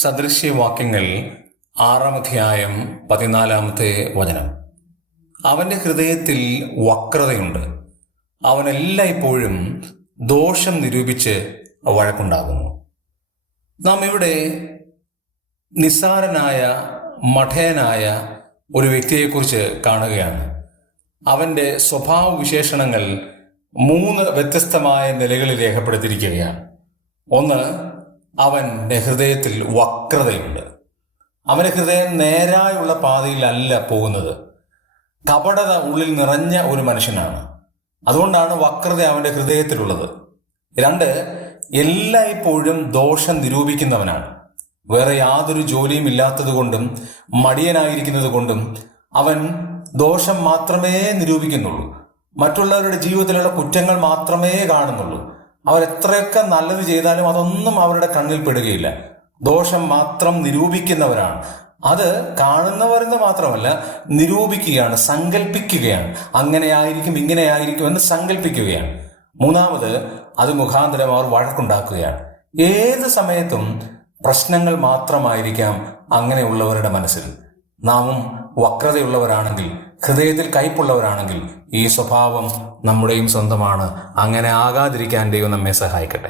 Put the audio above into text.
സദൃശ്യവാക്യങ്ങൾ 6-ാം അധ്യായം 14-ാമത്തെ വചനം. അവന്റെ ഹൃദയത്തിൽ വക്രതയുണ്ട്, അവൻ എല്ലായ്പ്പോഴും ദോഷം നിരൂപിച്ച് വഴക്കുണ്ടാകുന്നു. നാം ഇവിടെ നിസ്സാരനായ മഠയനായ ഒരു വ്യക്തിയെക്കുറിച്ച് കാണുകയാണ്. അവന്റെ സ്വഭാവ വിശേഷണങ്ങൾ 3 വ്യത്യസ്തമായ നിലകളിൽ രേഖപ്പെടുത്തിയിരിക്കുകയാണ്. ഒന്ന്, അവൻ്റെ ഹൃദയത്തിൽ വക്രതയുണ്ട്. അവൻ്റെ ഹൃദയം നേരായുള്ള പാതയിലല്ല പോകുന്നത്. കപടത ഉള്ളിൽ നിറഞ്ഞ ഒരു മനുഷ്യനാണ്. അതുകൊണ്ടാണ് വക്രത അവൻ്റെ ഹൃദയത്തിലുള്ളത്. 2, എല്ലായ്പ്പോഴും ദോഷം നിരൂപിക്കുന്നവനാണ്. വേറെ യാതൊരു ജോലിയും ഇല്ലാത്തത് കൊണ്ടും മടിയനായിരിക്കുന്നത് കൊണ്ടും അവൻ ദോഷം മാത്രമേ നിരൂപിക്കുന്നുള്ളൂ. മറ്റുള്ളവരുടെ ജീവിതത്തിലുള്ള കുറ്റങ്ങൾ മാത്രമേ കാണുന്നുള്ളൂ. അവരെത്രയൊക്കെ നല്ലത് ചെയ്താലും അതൊന്നും അവരുടെ കണ്ണിൽ പെടുകയില്ല. ദോഷം മാത്രം നിരൂപിക്കുന്നവരാണ്. അത് കാണുന്നവരെന്ന് മാത്രമല്ല, നിരൂപിക്കുകയാണ്, സങ്കല്പിക്കുകയാണ്. അങ്ങനെയായിരിക്കും, ഇങ്ങനെയായിരിക്കും എന്ന് സങ്കല്പിക്കുകയാണ്. 3, അത് മുഖാന്തരം അവർ വഴക്കുണ്ടാക്കുകയാണ്. ഏത് സമയത്തും പ്രശ്നങ്ങൾ മാത്രമായിരിക്കാം അങ്ങനെയുള്ളവരുടെ മനസ്സിൽ. നാമും വക്രതയുള്ളവരാണെങ്കിൽ, ഹൃദയത്തിൽ കയ്പുള്ളവരാണെങ്കിൽ ഈ സ്വഭാവം നമ്മുടെയും സ്വന്തമാണ്. അങ്ങനെ ആകാതിരിക്കാൻ ദൈവം നമ്മെ സഹായിക്കട്ടെ.